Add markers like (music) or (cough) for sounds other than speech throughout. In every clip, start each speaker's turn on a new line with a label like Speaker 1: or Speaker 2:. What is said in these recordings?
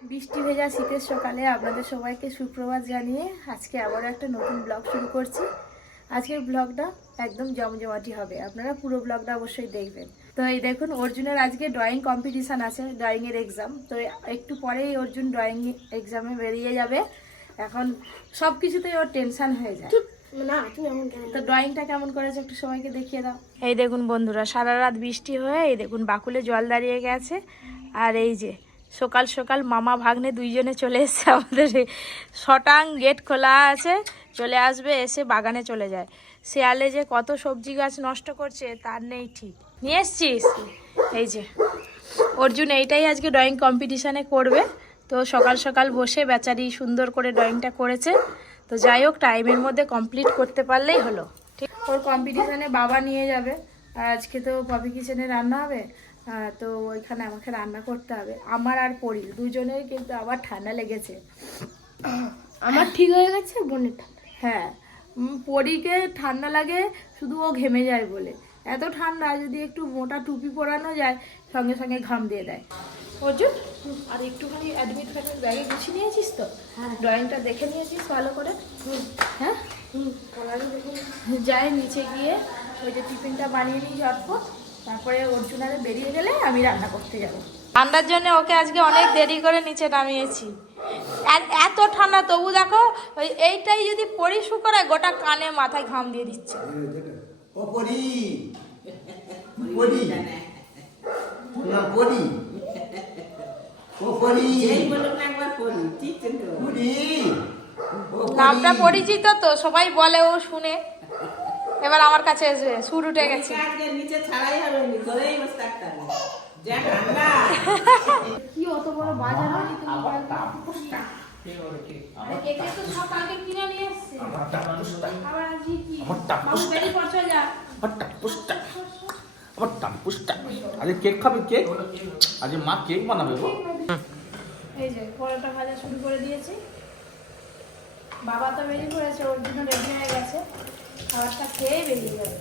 Speaker 1: বৃষ্টি ভেজা শীতের সকালে আপনাদের সবাইকে সুপ্রভাত জানিয়ে আজকে আবারও একটা নতুন ব্লগ শুরু করছি। আজকের ব্লগটা একদম জমজমাটি হবে আপনারা পুরো ব্লগটা অবশ্যই দেখবেন। তো এই দেখুন অর্জুনের আজকে ড্রয়িং কম্পিটিশান আছে ড্রয়িংয়ের এক্সাম তো একটু পরেই অর্জুন ড্রয়িং এক্সামে বেরিয়ে যাবে। এখন সব কিছুতেই ওর টেনশান হয়ে যায়।
Speaker 2: না তুমি এমন কেন?
Speaker 1: তো ড্রয়িংটা কেমন করেছে একটু সবাইকে দেখিয়ে দাও। এই দেখুন বন্ধুরা সারা রাত বৃষ্টি হয়ে এই দেখুন বাকুলে জল দাঁড়িয়ে গেছে। আর এই যে সকাল সকাল মামা ভাগ্নে দুইজনে চলে এসছে আমাদের শটাং গেট খোলা আছে, চলে আসবে, এসে বাগানে চলে যায়। শেয়ালে যে কত সবজি গাছ নষ্ট করছে, তার নেই ঠিক। নিয়ে এসছিস? এই যে। অর্জুন, এইটাই আজকে ড্রয়িং কম্পিটিশানে করবে। তো সকাল সকাল বসে বেচারি সুন্দর করে ড্রয়িংটা করেছে। তো যাই হোক টাইমের মধ্যে কমপ্লিট করতে পারলেই হলো। ঠিক, ওর কম্পিটিশানে বাবা নিয়ে যাবে। আর আজকে তো পপি কিচেনে রান্না হবে। তো ওইখানে আমাকে রান্না করতে হবে। আমার আর পরি দুজনের কিন্তু আবার ঠান্ডা লেগেছে।
Speaker 2: আমার ঠিক হয়ে গেছে বোনের ঠান্ডা?
Speaker 1: হ্যাঁ পরীকে ঠান্ডা লাগে শুধু ও ঘেমে যায় বলে। এত ঠান্ডা যদি একটু মোটা টুপি পরানো যায় সঙ্গে সঙ্গে ঘাম দিয়ে দেয়। অর্জুন আর একটুখানি অ্যাডমিট ফ্যাডমিট ব্যাগে গুছিয়ে নিয়েছিস তো?
Speaker 2: হ্যাঁ।
Speaker 1: ড্রয়িংটা দেখে নিয়েছিস ভালো করে? হ্যাঁ? যাই নিচে গিয়ে ওই যে টিফিনটা বানিয়ে নিই ঝটপট তারপরে আরে বেরিয়ে গেলে আমি রান্না করতে যাব। ঠান্ডার জন্য ওকে আজকে অনেক দেরি করে নিচে নামিয়েছি। আর এত ঠান্ডা তবু দেখো ওই এইটাই যদি পরি শুকরে গোটা কানে মাথায় ঘাম দিয়ে দিচ্ছে।
Speaker 3: ও পরি। পরি। না পরি। ও পরি। পরি। ও পরি।
Speaker 1: নামটা পরিচিত তো সবাই বলে ও শুনে। এবার আমার কাছে এসে সুর উঠে গেছে।
Speaker 4: নিচে ছাড়াই হবে নি বসে থাকতে হবে।
Speaker 1: কি অত বড় বাজার আরে কেকে
Speaker 5: কেক খাবে কেক আজকে মা কেক বানাবে গো।
Speaker 1: এই যে পরোটা ভাজা শুরু করে দিয়েছি। বাবা তো বেরিয়ে পড়েছে ওর জন্য রেডি হয়ে গেছে। খাবারটা খেয়ে বেরিয়ে যাবে।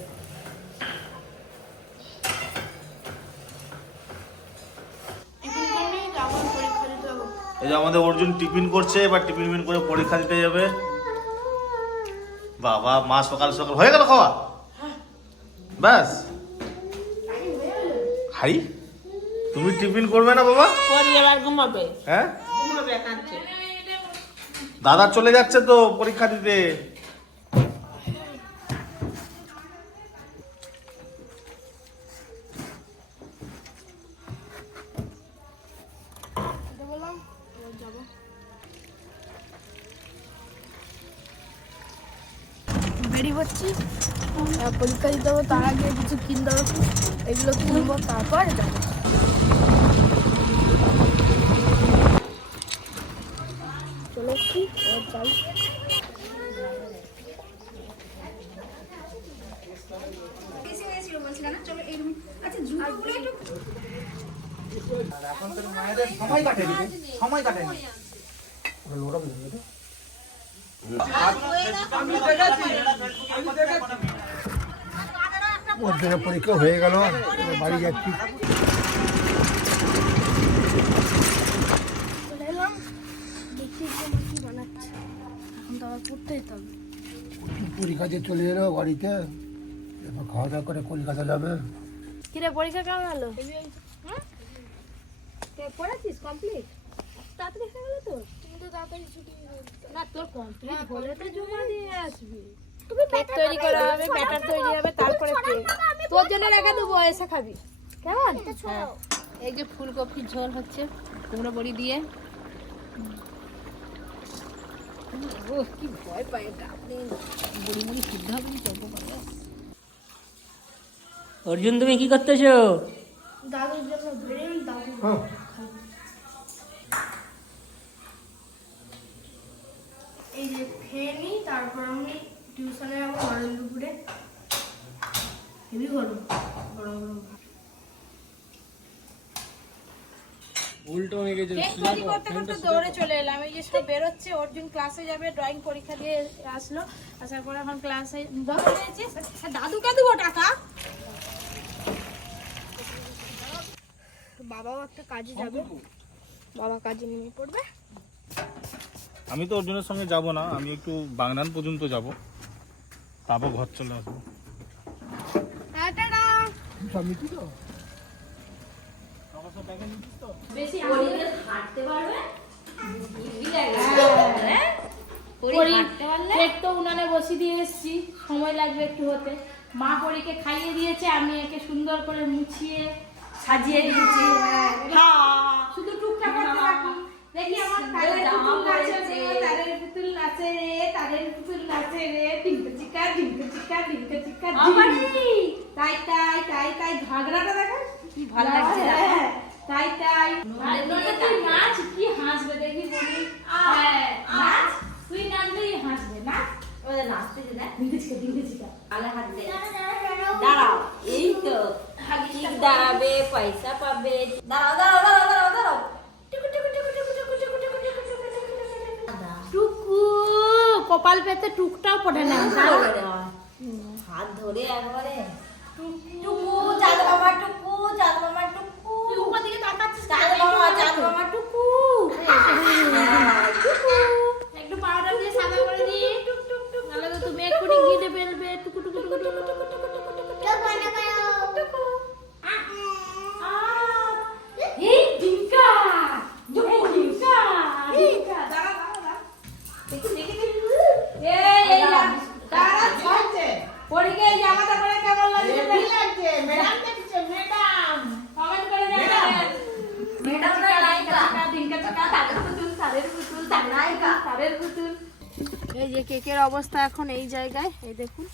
Speaker 5: এই যে আমাদের অর্জুন টিফিন করছে এবার টিফিন টিফিন করে পরীক্ষা দিতে যাবে। বাবা মা সকাল সকাল হয়ে গেল খাওয়া? ব্যাস। হাই তুমি টিফিন করবে না বাবা?
Speaker 4: ঘুমাবে।
Speaker 5: হ্যাঁ? দাদা চলে যাচ্ছে তো পরীক্ষা দিতে।
Speaker 2: আহ, পরীক্ষা দিতে হবে তার আগে কিছু কিনতে হবে। এগুলো কিনবো তারপর চলে এসছি যাই।
Speaker 5: সময় কাটেনি সময় কাটেনি।
Speaker 3: ওর পরীক্ষা হয়ে গেল। বাড়ি যাচ্ছি। পরীক্ষা দিয়ে চলে এলো বাড়িতে। এবার খাওয়া দাওয়া করে কলকাতা যাবে।
Speaker 2: কিরে পরীক্ষা কেমন হলো? পড়াচ্ছিস কমপ্লিট তাড়াতাড়ি হয়ে গেল তো? তুমি তো তাড়াতাড়ি ছুটি না তোর কমপ্লিট হলে তো জমা দিয়ে আসবি।
Speaker 1: কেক তৈরি করা হবে ব্যাটার তৈরি হবে তারপরে তোর জন্য রেখে দেবো এসে খাবি। কেমন?
Speaker 2: হ্যাঁ।
Speaker 6: এই যে ফুলকপির ঝোল হচ্ছে কুমড়ো বড়ি দিয়ে। ও কি ভয় পায় এটা। আপনি বড়ি মুড়ি সিদ্ধ হবে না
Speaker 4: অর্জুন তুমি কি করতেছো?
Speaker 2: দাদুর জন্য দাদু এই যে খেয়ে নিই তারপর আমি যাব গরম দুপুরে। হেবি গরম গরম গরম।
Speaker 1: কেক তৈরি করতে করতে দৌড়ে চলে এলাম এই যে সব বেরোচ্ছে অর্জুন ক্লাসে যাবে ড্রয়িং পরীক্ষা দিয়ে আসলো আসার পরে এখন ক্লাসে দাদুকে দেবো টাকা?
Speaker 2: বাবাও একটা কাজে যাবে।
Speaker 1: বাবা কাজে নেমে পড়বে।
Speaker 5: আমি তো অর্জুনের সঙ্গে যাব না আমি একটু বাংলান পর্যন্ত যাব। তারপর ঘর চলে আসব।
Speaker 3: তো?
Speaker 1: উনানে বসিয়ে দিয়ে এসেছি সময় লাগবে একটু হতে। মা পরীকে খাইয়ে দিয়েছে আমি একে সুন্দর করে মুছিয়ে সাজিয়ে দিয়েছি শুধু টুকটাক করতে থাকি। দেখি আমার তারের পুতুল নাচে রে তারের পুতুল নাচে রে তারের পুতুল নাচে রে ডিঙ্কা চিকা ডিঙ্কা চিকা ডিঙ্কা চিকা তাই তাই তাই তাই ঘাগরাটা দেখা কি ভালো লাগছে তাই তাই তুই নাচ কি হাসবে দেখি বলি হ্যাঁ, নাচ তুই নাচলেই হাসবে নাচ
Speaker 4: ওদের নাচতে দে দেখ
Speaker 1: ডিঙ্কা চিকা ডিঙ্কা চিকা
Speaker 4: আলে হাত দে দাঁড়াও এই তো ঠিক দাঁড়াবে পয়সা পাবে দাঁড়াও দাঁড়াও দাঁড়াও দাঁড়াও
Speaker 1: কপাল পেতে টুকটাও পড়ে না।
Speaker 4: হাত ধরে একবারে। টুকু চাঁদ
Speaker 1: এই যে কেকের অবস্থা এখন এই জায়গায়, এই দেখুন,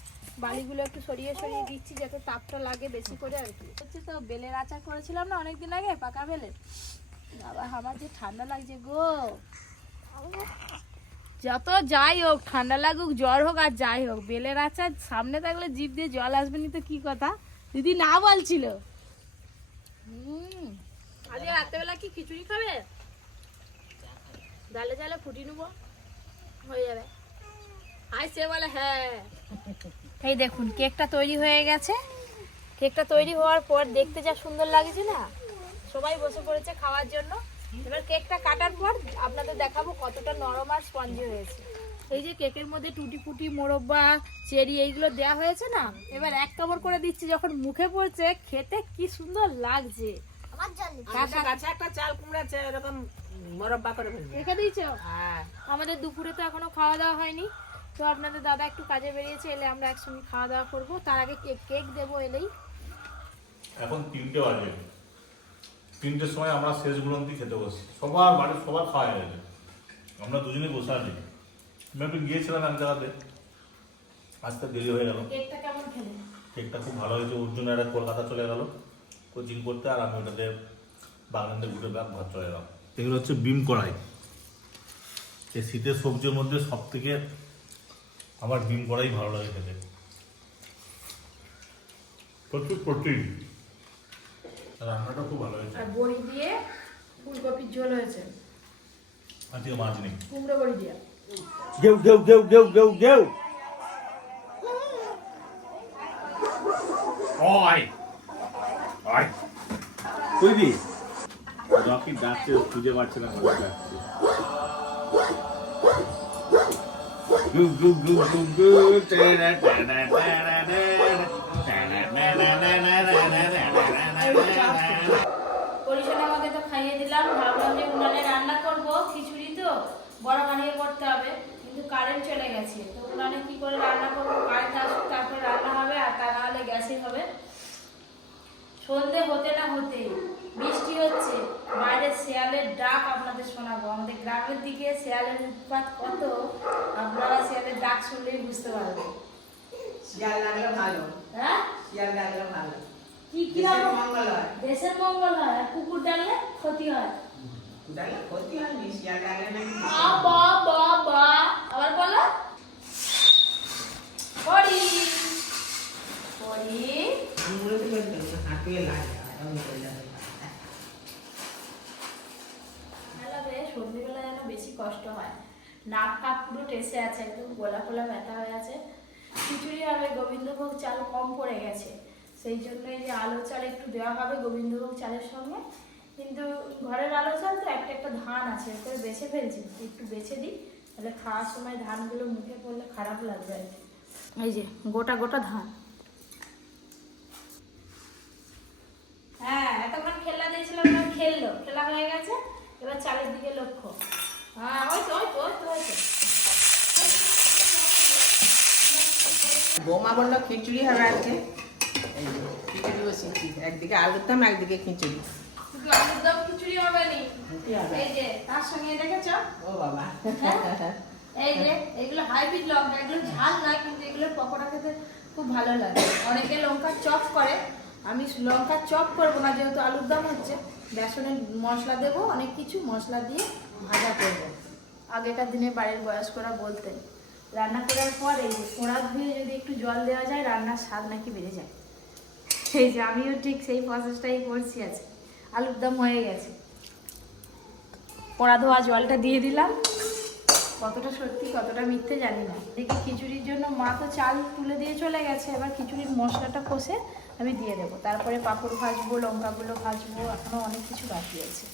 Speaker 1: বালিগুলো একটু সরিয়ে সরিয়ে দিচ্ছি যাতে তাপটা লাগে বেশি করে আর কি। হচ্ছে তো বেলের আচার করেছিলাম না অনেকদিন আগে, পাকা বেলের। বাবা, আমার যে ঠান্ডা লাগছে গো। যত যাই হোক, ঠান্ডা লাগুক, জ্বর হোক আর যাই হোক, বেলের আচার সামনে থাকলে জিভ দিয়ে জল আসবে নি তো কি কথা? দিদি না বলছিল। রাত্রেবেলা কি খিচুড়ি খাবে? ডালে জালে ফুটি নেব, হয়ে যাবে। আই সে বলে হ্যাঁ। এই দেখুন কেকটা তৈরি হয়ে গেছে। কেকটা তৈরি হওয়ার পর দেখতে যা সুন্দর লাগছে না? সবাই বসে পড়েছে খাওয়ার জন্য। এবার কেকটা কাটার পর আপনাদের দেখাবো কতটা নরম আর স্পঞ্জি হয়েছে। এই যে কেকের মধ্যে টুটি ফুটি মোরব্বা চেরি এইগুলো দেওয়া হয়েছে না? এবার এক কামড় করে দিচ্ছি যখন মুখে পড়ছে খেতে কি সুন্দর লাগছে।
Speaker 4: কাছে কাছে একটা চাল কুমড়া এরকম মরব্বা করে
Speaker 1: রেখে দিয়েছ?
Speaker 4: হ্যাঁ।
Speaker 1: আমাদের দুপুরে তো এখনও খাওয়া দাওয়া হয়নি। তো আপনাদের দাদা একটু কাজে বেরিয়েছে এলে আমরা একসঙ্গে খাওয়া দাওয়া করব। তার আগে কেক কেক দেবো এলেই।
Speaker 5: এখন তিনটে বাজে। তিনটের সময় আমরা শেষ গুলন্তি খেতে বসি। সবার বাড়ির সবার খাওয়া হয়ে গেছে। আমরা দুজনেই বসে আছি। আমি একটু গিয়েছিলাম এক জায়গাতে। আসতে দেরি হয়ে গেল।
Speaker 1: কেকটা কেমন খেলে?
Speaker 5: কেকটা খুব ভালো হয়েছে। অর্জুন একটা কলকাতা চলে গেল। কোচিং করতে আর আমি ওটাতে বাগানতে ঘুরে ব্যাগ ঘর চলে গেলাম এগুলো হচ্ছে বিম কড়াই। এই শীতের সবজির মধ্যে সব থেকে আমার ডিম কড়াই ভালো লাগে খেতে। প্রচুর প্রোটিন। রান্নাটা খুব ভালো হয়েছে।
Speaker 1: আর বড়ি দিয়ে ফুলকপির ঝোল হয়েছে।
Speaker 5: আজকে মাছ নেই।
Speaker 1: কুমড়ো বড়ি দিয়ে।
Speaker 5: গেউ গেউ গেউ গেউ গেউ গেউ ওই ওই কইবি রকি ডাকছে খুঁজে পাচ্ছে না
Speaker 1: আমাকে তো খাইয়ে দিলাম। ভাবলাম খিচুড়ি তো, বড় বানিয়ে করতে হবে। কিন্তু কারেন্ট চলে গেছে। তো কি করে রান্না করব, কারেন্ট আসুক রান্না হবে, আর তা নাহলে গ্যাসে হবে। সন্ধে হতে না হতে বৃষ্টি হচ্ছে। বাইরে শেয়ালের ডাক আপনাদের শোনাবো। আমাদের গ্রামের দিকে শেয়ালের উৎপাত কত আপনারা শেয়ালের ডাক শুনলেই বুঝতে পারবেন।
Speaker 4: শিয়াল লাগলে ভালো।
Speaker 1: হ্যাঁ?
Speaker 4: শিয়াল লাগলে ভালো।
Speaker 1: কি কি?
Speaker 4: মঙ্গল হয়।
Speaker 1: দেশের মঙ্গল হয়। আর কুকুর ডাকলে ক্ষতি হয়।
Speaker 4: ডাকলে ক্ষতি হয় শিয়াল লাগলে নাকি
Speaker 1: আ বা বা বা আবার বলো পড়ি পড়ি
Speaker 4: মুড়ে তো হাঁটুয়ে লাগে আমি বললাম
Speaker 1: মেলাবে সন্ধ্যেবেলা যেন বেশি কষ্ট হয় নাক কাক পুরো টেসে আছে, একদম গোলা ফোলা ব্যথা হয়ে আছে। খিচুড়ি হবে গোবিন্দভোগ চাল কম পড়ে গেছে। সেই জন্য এই যে আলো চাল একটু দেওয়া হবে গোবিন্দভোগ চালের সঙ্গে। কিন্তু ঘরের আলো চাল তো একটা একটা ধান আছে ওটা বেছে ফেলছি। একটু বেছে দিই, তাহলে খাওয়ার সময় ধানগুলো মুখে পড়লে খারাপ লাগবে আর কি। এই যে, গোটা গোটা ধান। হ্যাঁ এতক্ষণ খেলা দিয়েছিলাম খেললো। খেলা হয়ে গেছে, এবার চালের দিকে লক্ষ্য। হ্যাঁ ওই তো ওই তো ওই তো ওই তো
Speaker 6: বৌমা বলল খিচুড়ি হবে আজকে। এই খিচুড়ি বসিয়েছি একদিকে আলুর দম একদিকে খিচুড়ি।
Speaker 1: শুধু আলুর দম খিচুড়ি হবে নি? এই যে তার সঙ্গে দেখেছ?
Speaker 6: ও বাবা। (laughs)
Speaker 1: এই যে এগুলো হাইব্রিড লঙ্কা এগুলো ঝাল নয় কিন্তু এগুলো পকোড়া খেতে খুব ভালো লাগে। অনেকে লঙ্কা চপ করে। আমি লঙ্কা চপ করব না যেহেতু আলুর দম হচ্ছে বেসনের মশলা দেবো অনেক কিছু মশলা দিয়ে ভাজা করব। আগেকার দিনে বাড়ির বয়স্করা বলতেন রান্না করার পর এই যে কোড়া ধুয়ে যদি একটু জল দেওয়া যায়, রান্নার স্বাদ নাকি বেড়ে যায়। এই যে আমিও ঠিক সেই প্রসেসটাই করছি আছে আলুর দম হয়ে গেছে। পোড়া ধোয়া জলটা দিয়ে দিলাম। কতটা সত্যি, কতটা মিথ্যে জানি না। দেখি খিচুড়ির জন্য মা তো চাল তুলে দিয়ে চলে গেছে। এবার খিচুড়ির মশলাটা কষে আমি দিয়ে দেবো। তারপরে পাঁপড় ভাজবো, লঙ্কাগুলো ভাজবো এখনও অনেক কিছু বাকি আছে।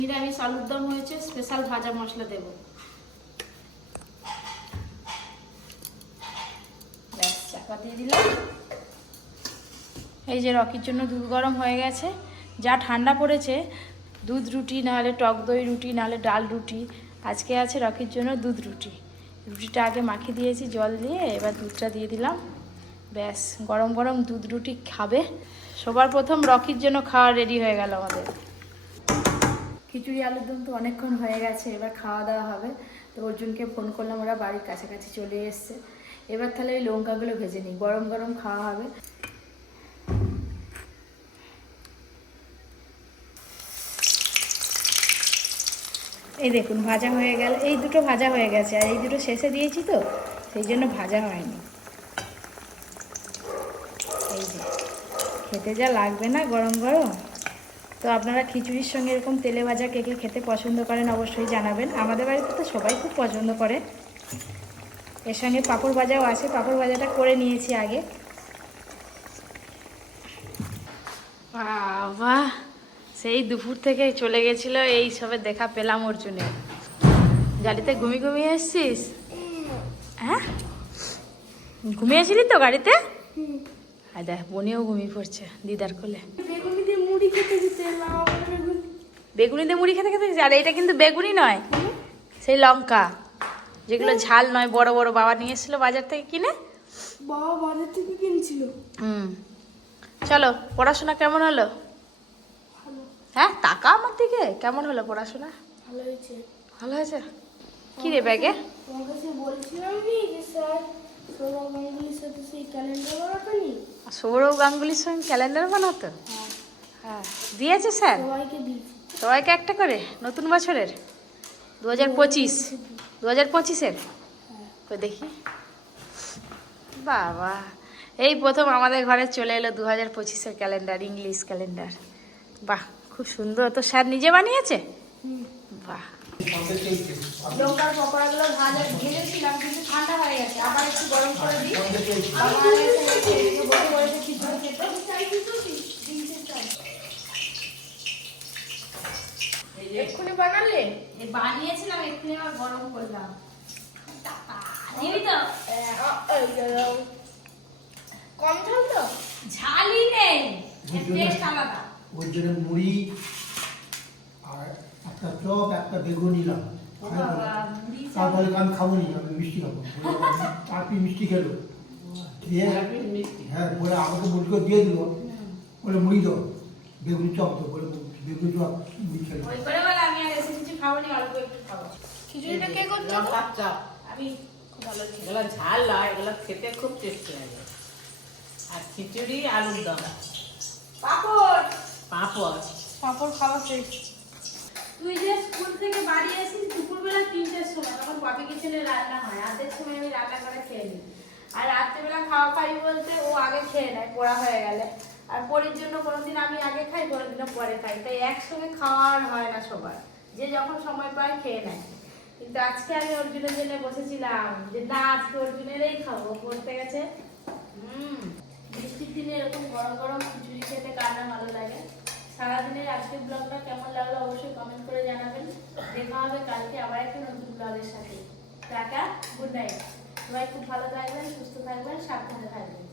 Speaker 1: নিরামিষ আলুর দম হয়েছে স্পেশাল ভাজা মশলা দেবো ব্যাস চাপা দিয়ে দিলাম। এই যে রকির জন্য দুধ গরম হয়ে গেছে। যা ঠান্ডা পড়েছে, দুধ রুটি, নাহলে টক দই রুটি, নাহলে ডাল রুটি। আজকে আছে রকির জন্য দুধ রুটি। রুটিটা আগে মাখিয়ে দিয়েছি, জল দিয়ে এবার দুধটা দিয়ে দিলাম। ব্যাস, গরম গরম দুধ রুটি খাবে। সবার প্রথম রকির জন্য খাওয়া রেডি হয়ে গেল আমাদের। খিচুড়ি, আলুর দম তো অনেকক্ষণ হয়ে গেছে, এবার খাওয়া দাওয়া হবে। তো অর্জুনকে ফোন করলাম, ওরা বাড়ির কাছাকাছি চলে এসছে। এবার তাহলে ওই লঙ্কাগুলো ভেজে নিই। গরম গরম খাওয়া হবে। এই দেখুন, ভাজা হয়ে গেল। এই দুটো ভাজা হয়ে গেছে। আর এই দুটো শেষে দিয়েছি তো, সেই জন্য ভাজা হয়নি। এই যে, খেতে যা লাগবে না গরম গরম? তো আপনারা খিচুড়ির সঙ্গে এরকম তেলে ভাজা কে কে খেতে পছন্দ করেন অবশ্যই জানাবেন। আমাদের বাড়িতে তো সবাই খুব পছন্দ করে। এর সঙ্গে পাঁপড় ভাজাও আছে পাঁপড় ভাজাটা করে নিয়েছি আগে। বাবা সেই দুপুর থেকে চলে গেছিল এই সবে দেখা পেলাম অর্জুনে। গাড়িতে ঘুমিয়ে ঘুমিয়ে এসছিস? হ্যাঁ? ঘুমিয়েছিলি তো গাড়িতে? আর দেখ বোনেও ঘুমিয়ে পড়ছে দিদার কোলে।
Speaker 2: বেগুনি দিয়ে মুড়ি খেতে দিতে মা বলে বেগুনি।
Speaker 1: বেগুনি দিয়ে মুড়ি খেতে খেতে আর এটা কিন্তু বেগুনি নয় সেই লঙ্কা। যেগুলো ঝাল নয় বড় বড় বাবা নিয়ে এসেছিল বাজার থেকে কিনে।
Speaker 2: বাবা বাজার থেকে কিনছিল।
Speaker 1: হুম। চলো পড়াশোনা কেমন হলো? হ্যাঁ টাকা আমার দিকে। কেমন হলো পড়াশোনা?
Speaker 2: ভালো হয়েছে।
Speaker 1: ভালো হয়েছে? কি রে ব্যাগে?
Speaker 2: সৌরভ গাঙ্গুলির
Speaker 1: সঙ্গে ক্যালেন্ডার বানাতো? হ্যাঁ। দিয়েছে স্যার?
Speaker 2: সবাইকে
Speaker 1: একটা করে? নতুন বছরের? দু হাজার পঁচিশ। দু হাজার পঁচিশের? কই দেখি। বাবা এই প্রথম আমাদের ঘরে চলে এলো দু হাজার পঁচিশের ক্যালেন্ডার ইংলিশ ক্যালেন্ডার। বাহ খুব সুন্দর। তো স্যার নিজে বানিয়েছে? বাহ। লঙ্কার পকোড়াগুলো ভাজা ভেজেছিলাম কিন্তু ঠান্ডা হয়ে গেছে। আবার একটু গরম করে দিই আবার এসে বসে বসে খিচুড়ি খেতে এক্ষুনি বানালে? বানিয়েছিলাম এক্ষুনি আবার গরম করলাম। নিবি তো?
Speaker 2: কম ঝাল তো?
Speaker 1: ঝালই নেই টেস্ট আলাদা।
Speaker 3: ওর জন্য মুড়ি আর একটা চপ একটা বেগুন নিলাম। তারপরে আমি খাব নি আমি মিষ্টি খাব। চার মিষ্টি খেলো। দিয়ে হ্যাঁ বলে আমাকে মুড়িকে দিয়ে দিল। বলে মুড়ি দাও বেগুন চপ তো বলে চপ মুড়ি খেলো
Speaker 1: ওই করে বলে আমি আর এসে কিছু খাব নি অল্প একটু খাব।
Speaker 2: খিচুড়িটা কে করছ
Speaker 6: চপ
Speaker 1: আমি খুব ভালো
Speaker 6: এগুলো ঝাল নয় এগুলো খেতে খুব টেস্টি লাগে। আর খিচুড়ি আলুর দম।
Speaker 1: পাপড়!
Speaker 6: পাঁপড়।
Speaker 1: পাপড় খাওয়া শেষ। তুই যে স্কুল থেকে বাড়ি আসিস দুপুরবেলা তিনটের সময়। তখন বাপি কিচেনে রান্না হয়। আধের সময় আমি রান্না করে খেয়ে নিই আর রাত্রেবেলা খাওয়া খাই বলতে ও আগে খেয়ে নেয় পড়া হয়ে গেলে। আর পরের জন্য কোনোদিন আমি আগে খাই, কোনোদিনও পরে খাই। তাই একসঙ্গে খাওয়ার হয় না সবার। যে যখন সময় পায় খেয়ে নেয়। কিন্তু আজকে আমি অর্জুনের জন্য বসেছিলাম যে, না, আজকে অর্জুনেরই খাব। পড়তে গেছে, হুম, বৃষ্টির দিনে এরকম গরম গরম খিচুড়ি খেতে কার না ভালো লাগে? সারাদিনের আজকের ব্লগটা কেমন লাগল অবশ্যই কমেন্ট করে জানাবেন। দেখা হবে কালকে আবার একটা নতুন ব্লগের সাথে। Tata, good night. সবাই খুব ভালো থাকবেন, সুস্থ থাকবেন, সাবধানে থাকবেন।